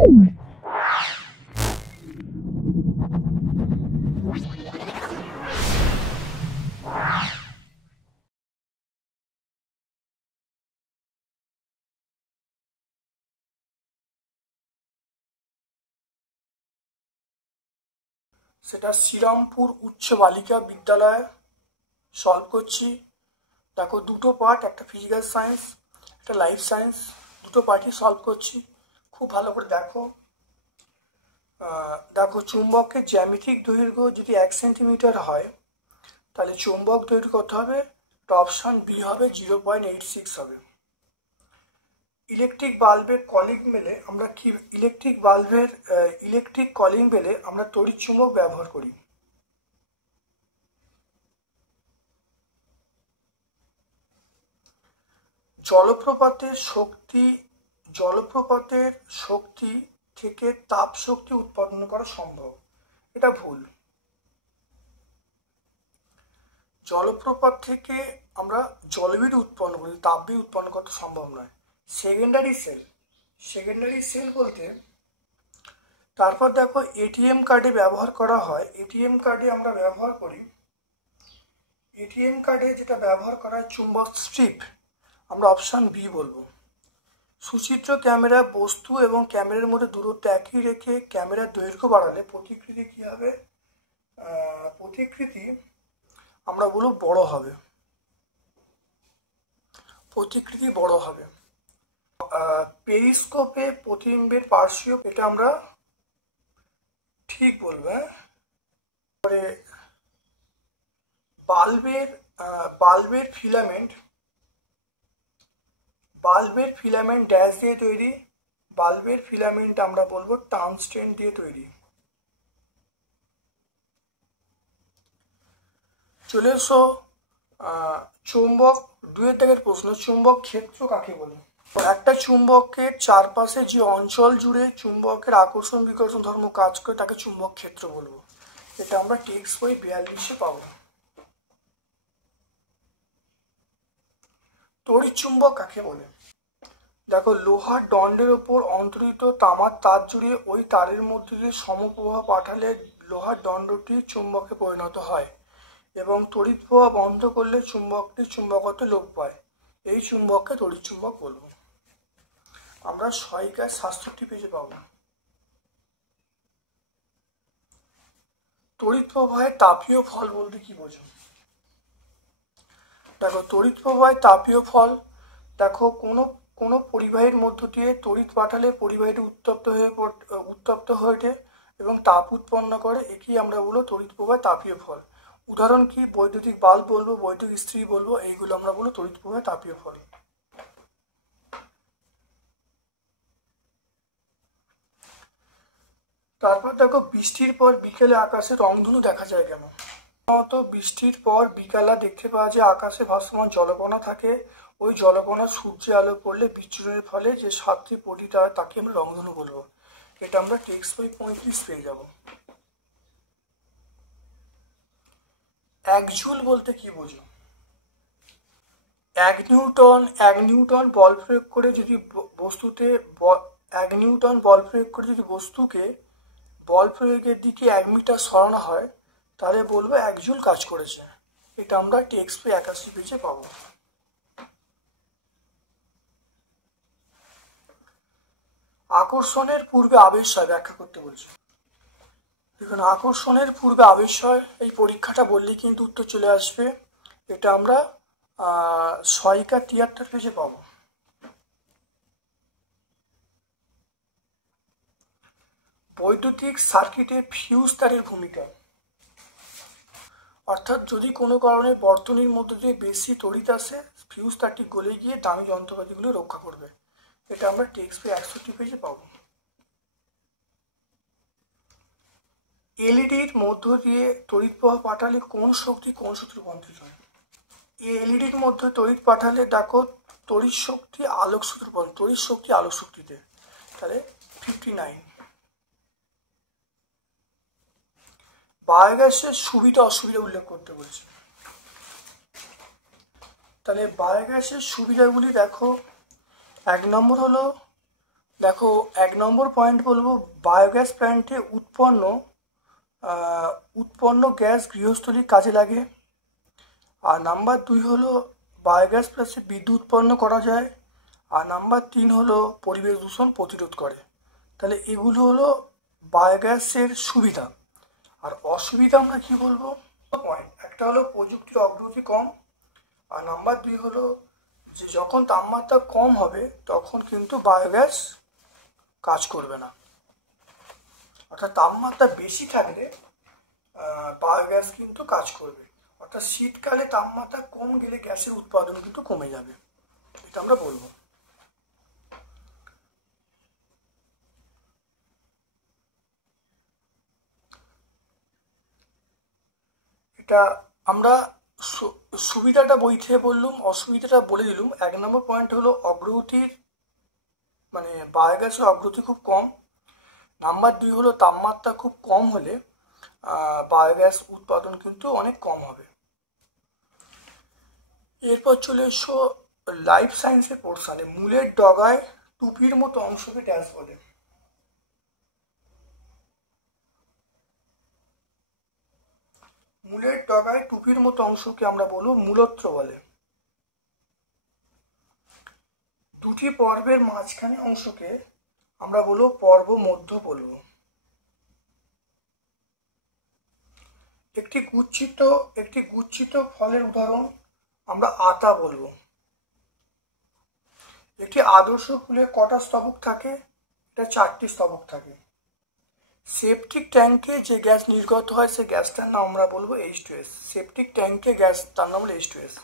সেটা শ্রীরামপুর উচ্চ বালিকা বিদ্যালয়ে সলভ করছি। দেখো দুটো পার্ট, একটা ফিজিক্যাল সায়েন্স একটা লাইফ সায়েন্স, দুটো পার্টই সলভ করছি। খুব ভালো করে দেখো। দেখো চুম্বকের জ্যামিতিক দৈর্ঘ্য যদি 1 সেন্টিমিটার হয় তাহলে চুম্বক দৈর্ঘ্য কত হবে? অপশান বি হবে 0.86 হবে। ইলেকট্রিক বাল্বের কলিং বেলে আমরা কি ইলেকট্রিক কলিং বেলে আমরা তড়িৎ চুম্বক ব্যবহার করি। জলপ্রপাতের শক্তি থেকে তাপ শক্তি উৎপন্ন করা সম্ভব, এটা ভুল। জলপ্রপাত থেকে আমরা জলবিদ্যুৎ উৎপন্ন করি, তাপবিদ্যুৎ উৎপন্ন করতে সম্ভব নয়। সেকেন্ডারি সেল বলতে তারপর দেখো এটিএম কার্ডে ব্যবহার করা হয়। এটিএম কার্ডে আমরা ব্যবহার করি, এটিএম কার্ডে যেটা ব্যবহার করা হয় চুম্বক স্ট্রিপ, আমরা অপশান বি বলবো। সুচিত্র ক্যামেরা বস্তু এবং ক্যামেরার মধ্যে দূরত্ব একই রেখে ক্যামেরার দৈর্ঘ্য বাড়ালে প্রতিকৃতি কি হবে? প্রতিকৃতি আমরা বলবো বড় হবে, প্রতিকৃতি বড় হবে। পেরিস্কোপে প্রতিবিম্বের পার্শ্ব, এটা আমরা ঠিক বলবো। পরে বাল্বের ফিলামেন্ট ড্যাশ দিয়ে তৈরি। বাল্বের ফিলামেন্ট আমরা বলবো টাংস্টেন দিয়ে তৈরি। চলে এসো চুম্বক 2 দাগের প্রশ্ন, চুম্বক ক্ষেত্র কাকে বলে? একটা চুম্বকের চারপাশে যে অঞ্চল জুড়ে চুম্বকের আকর্ষণ বিকর্ষণ ধর্ম কাজ করে তাকে চুম্বক ক্ষেত্র বলবো। এটা আমরা টেক্সট বই 42-এ পাবো। তড়িৎ চুম্বক কাকে বলে? দেখো লোহার দণ্ডের ওপর অন্তরিত তামার তার জুড়ে ওই তারের মধ্যে দিয়ে সমপ্রবাহ পাঠালে লোহার দণ্ডটি চুম্বকে পরিণত হয় এবং তড়িৎ প্রবাহ বন্ধ করলে চুম্বকটি চুম্বকত্ব লোপ পায়। এই চুম্বককে তড়িৎ চুম্বক বলবো। আমরা 6-67 পেজে পাবো। তড়িৎ প্রবাহের তাপীয় ফল বলতে কি বোঝো? দেখো তড়িৎ প্রবাহের তাপীয় ফল, দেখো কোনো পরিবাহীর মধ্য দিয়ে তড়িৎ পাঠালে পরিবাহীটি উত্তপ্ত হয়ে ওঠে এবং তাপ উৎপন্ন করে, একেই আমরা বলবো তড়িৎ প্রবাহের তাপীয় ফল। উদাহরণ কি? বৈদ্যুতিক বাল্ব বলবো, বৈদ্যুতিক ইস্ত্রি বলবো, এইগুলো আমরা বলবো তড়িৎ প্রবাহের তাপীয় ফল। তারপর দেখো বৃষ্টির পর বিকেলে আকাশে রংধনু দেখা যায় কেন? সাধারণত বৃষ্টির পর বিকালে দেখতে পাওয়া যায় আকাশে ভাসমান জলকণা থাকে। ওই জলকণা সূর্যের আলো পড়লে বিচ্ছুরণের ফলে যে 7টি পতিত হয় তাকে আমরা রংধনু বলবো। এটা আমরা টেক্সট বই 35 পেয়ে যাব। 1 জুল বলতে কি বোঝো? 1 নিউটন বল প্রয়োগ করে যদি বস্তুকে বল প্রয়োগের দিকে 1 মিটার সরানো হয় তাহলে বলবো 1 জুল কাজ করেছে। এটা আমরা টেক্সট বই 81 পেজে পাবো। আকর্ষণের পূর্বে আবেশ হয়, ব্যাখ্যা করতে বলছে। দেখুন আকর্ষণের পূর্বে আবেশ হয়, এই পরীক্ষাটা বললেই কিন্তু উত্তর চলে আসবে। এটা আমরা 6-73 পেজে পাবো। বৈদ্যুতিক সার্কিটে ফিউজ তারের ভূমিকা, অর্থাৎ যদি কোনো কারণে বর্তনীর মধ্যে দিয়ে বেশি তড়িৎ আসে ফিউজ তারটি গলে গিয়ে দামি যন্ত্রপাতিগুলো রক্ষা করবে। এটা আমরা টেক্সট বই 61 পেজে পাবো। এলইডির মধ্য দিয়ে তড়িৎ প্রবাহ পাঠালে কোন শক্তি কোন সূত্রে রূপান্তরিত হয়? এলইডির মধ্যে তড়িৎ পাঠালে দেখো তড়িৎ শক্তি আলোক শক্তিতে, তাহলে 59। বায়োগ্যাসের সুবিধা অসুবিধা উল্লেখ করতে বলছে। তাহলে বায়োগ্যাসের সুবিধাগুলি দেখো, 1 নম্বর হলো দেখো 1 নম্বর পয়েন্ট বলবো, বায়োগ্যাস প্ল্যান্টে উৎপন্ন গ্যাস গৃহস্থলীর কাজে লাগে। আর নাম্বার 2 হলো বায়োগ্যাস প্লাসে বিদ্যুৎ উৎপন্ন করা যায়। আর নাম্বার 3 হলো পরিবেশ দূষণ প্রতিরোধ করে। তাহলে এগুলো হলো বায়োগ্যাসের সুবিধা। আর অসুবিধা আমরা কি বলবো? পয়েন্ট একটা হলো প্রযুক্তির অগ্রগতি কম, আর নাম্বার 2 হলো যে যখন তাপমাত্রা কম হবে তখন কিন্তু বায়োগ্যাস কাজ করবে না। অর্থাৎ তাপমাত্রা বেশি থাকলে বায়োগ্যাস কিন্তু কাজ করবে। অর্থাৎ শীতকালে তাপমাত্রা কম গেলে গ্যাসের উৎপাদন কিন্তু কমে যাবে, এটা আমরা বলবো। এটা আমরা সুবিধাটা বই থেকে বললাম, অসুবিধাটা বলে দিলাম। 1 নম্বর পয়েন্ট হলো অগ্রগতির মানে বায়োগ্যাসের অগ্রগতি খুব কম। নাম্বার 2 হলো তাপমাত্রা খুব কম হলে বায়োগ্যাস উৎপাদন কিন্তু অনেক কম হবে। এরপর চলে এসো লাইফ সায়েন্সের পোর্শনে। মূলের ডগায় টুপির মতো অংশকে ড্যাশ বলে? মূলের ডগায় টুপির মতো অংশকে আমরা বলবো মূলত্র বলে। দুটি পর্বের মাঝখানে অংশকে আমরা বলবো পর্ব মধ্য বলবো। একটি গুচ্ছিত ফলের উদাহরণ আমরা আতা বলবো। একটি আদর্শ ফুলে কটা স্তবক থাকে? এটা 4টি স্তবক থাকে। সেপটিক ট্যাঙ্কে যে গ্যাস নির্গত হয় সেই গ্যাসটার নাম আমরা বলবো H2S। সেপটিক ট্যাঙ্কে গ্যাস তার নাম হলো H2S।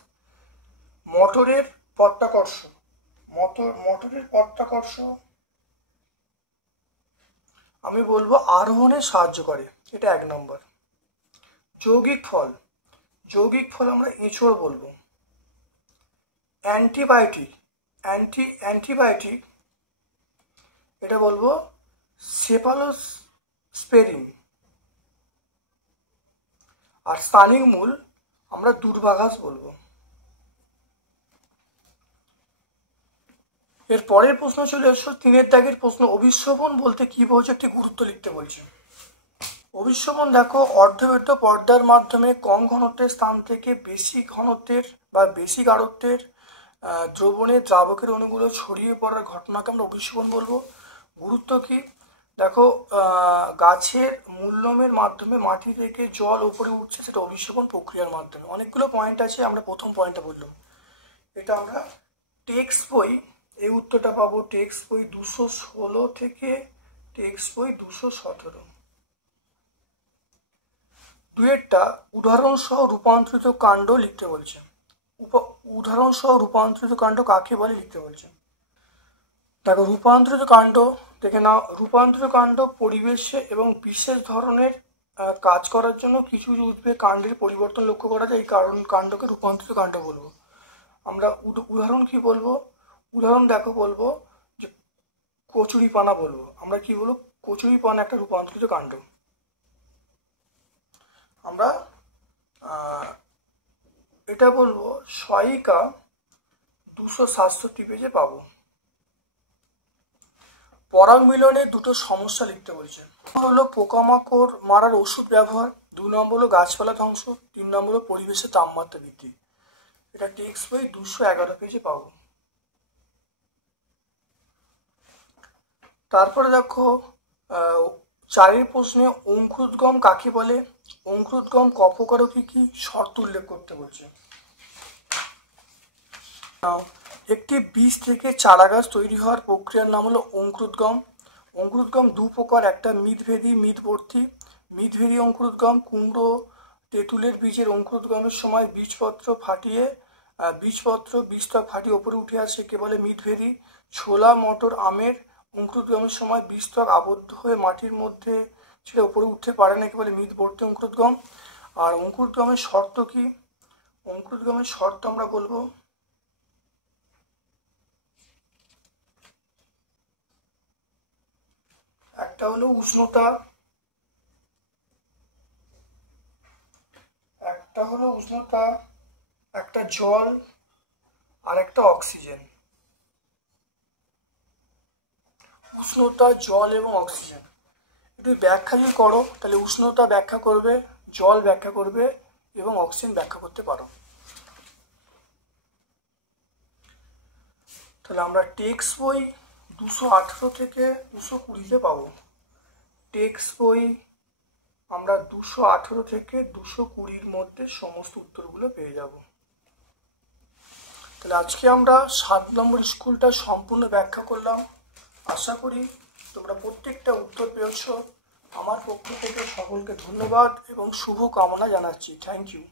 মোটরের পত্রাকর্ষ আমি বলবো আরোহণে সাহায্য করে, এটা 1 নম্বর। যৌগিক ফল আমরা এঁচড় বলবো। অ্যান্টিবায়োটিক এটা বলবো সেফালোস্পেরিন। আর স্থানিক মূল আমরা দুর্বাঘাস বলবো। এর পরের প্রশ্ন চলে এসো 3 দাগের প্রশ্ন। অভিস্রবণ বলতে কি বোঝো? একটি গুরুত্ব লিখতে বলছে। অভিস্রবণ দেখো অর্ধবৃত্ত পর্দার মাধ্যমে কম ঘনত্বের স্থান থেকে বেশি ঘনত্বের বা বেশি গাঢ়ত্বের দ্রবণে দ্রাবকের অণুগুলো ছড়িয়ে পড়ার ঘটনাকে আমরা অভিস্রবণ বলবো। গুরুত্ব কি? দেখো গাছের মূললোমের মাধ্যমে মাটি থেকে জল উপরে উঠছে, সেটা অভিস্রবণ প্রক্রিয়ার মাধ্যমে। অনেকগুলো পয়েন্ট আছে, আমরা প্রথম পয়েন্টটা বললাম। এটা আমরা টেক্সট বই এই উত্তরটা পাবো টেক্সট বই 216 থেকে টেক্সট বই 217। দুয়েরটা উদাহরণ সহ রূপান্তরিত কাণ্ড লিখতে বলছে। উদাহরণ সহ রূপান্তরিত কাণ্ড কাকে বলে লিখতে বলছে। দেখো রূপান্তরিত কাণ্ড দেখে নাও। রূপান্তরিত কাণ্ড পরিবেশে এবং বিশেষ ধরনের কাজ করার জন্য কিছু উদ্ভিদের কাণ্ডের পরিবর্তন লক্ষ্য করা যায়, এই কাণ্ডকে রূপান্তরিত কাণ্ড বলবো। আমরা উদাহরণ কি বলবো? উদাহরণ দেখো বলবো যে কচুরিপানা বলবো। আমরা কি বলবো? কচুরিপানা একটা রূপান্তরিত কাণ্ড। আমরা এটা বলবো সহায়িকা 267 পেজে পাবো। পরাগ মিলনে দুটো সমস্যা লিখতে বলছে। হলো পোকামাকড় মারার ওষুধ ব্যবহার, 2 নম্বর হলো গাছপালা ধ্বংস, 3 নম্বর হলো পরিবেশের তাপমাত্রা বৃদ্ধি। এটা টেক্সট বই 211 পেজে পাবো। তারপরে দেখো 4 প্রশ্নে অঙ্কুরোদ্গম কাকে বলে? অঙ্কুরোদ্গম কপকারক কি শর্ত উল্লেখ করতে বলছে। একটি বীজ থেকে চারা গাছ তৈরি হওয়ার প্রক্রিয়ার নাম হলো অঙ্কুরোদ্গম। অঙ্কুরোদ্গম 2 প্রকার, একটা মিতভেদী, মিতবর্তী। মিতভেদী অঙ্কুরোদ্গম কুমড়ো তেঁতুলের বীজের অঙ্কুরোদ্গমের সময় বীজতক ফাটিয়ে ওপরে উঠে আসে, কে বলে মিতভেদী। ছোলা মটর আমের অঙ্কুরোদ্গমের সময় বীজতক আবদ্ধ হয়ে মাটির মধ্যে ছেড়ে ওপরে উঠতে পারে না, কে বলে মিতবর্তী অঙ্কুরোদ্গম। আর অঙ্কুরোদ্গমের শর্ত কি? অঙ্কুরোদ্গমের শর্ত আমরা বলবো একটা হলো উষ্ণতা, একটা জল, আর একটা অক্সিজেন। উষ্ণতা, জল এবং অক্সিজেন। একটু ব্যাখ্যা যদি করো তাহলে উষ্ণতা ব্যাখ্যা করবে, জল ব্যাখ্যা করবে এবং অক্সিজেন ব্যাখ্যা করতে পারো। তাহলে আমরা টেক্সট বই 218 থেকে 220-তে পাবো। টেক্সট বই আমরা 218 থেকে 220-র মধ্যে সমস্ত উত্তরগুলো পেয়ে যাব। তাহলে আজকে আমরা 7 নম্বর স্কুলটা সম্পূর্ণ ব্যাখ্যা করলাম। আশা করি তোমরা প্রত্যেকটা উত্তর পেয়েছ। আমার পক্ষ থেকে সকলকে ধন্যবাদ এবং শুভ কামনা জানাচ্ছি। Thank you.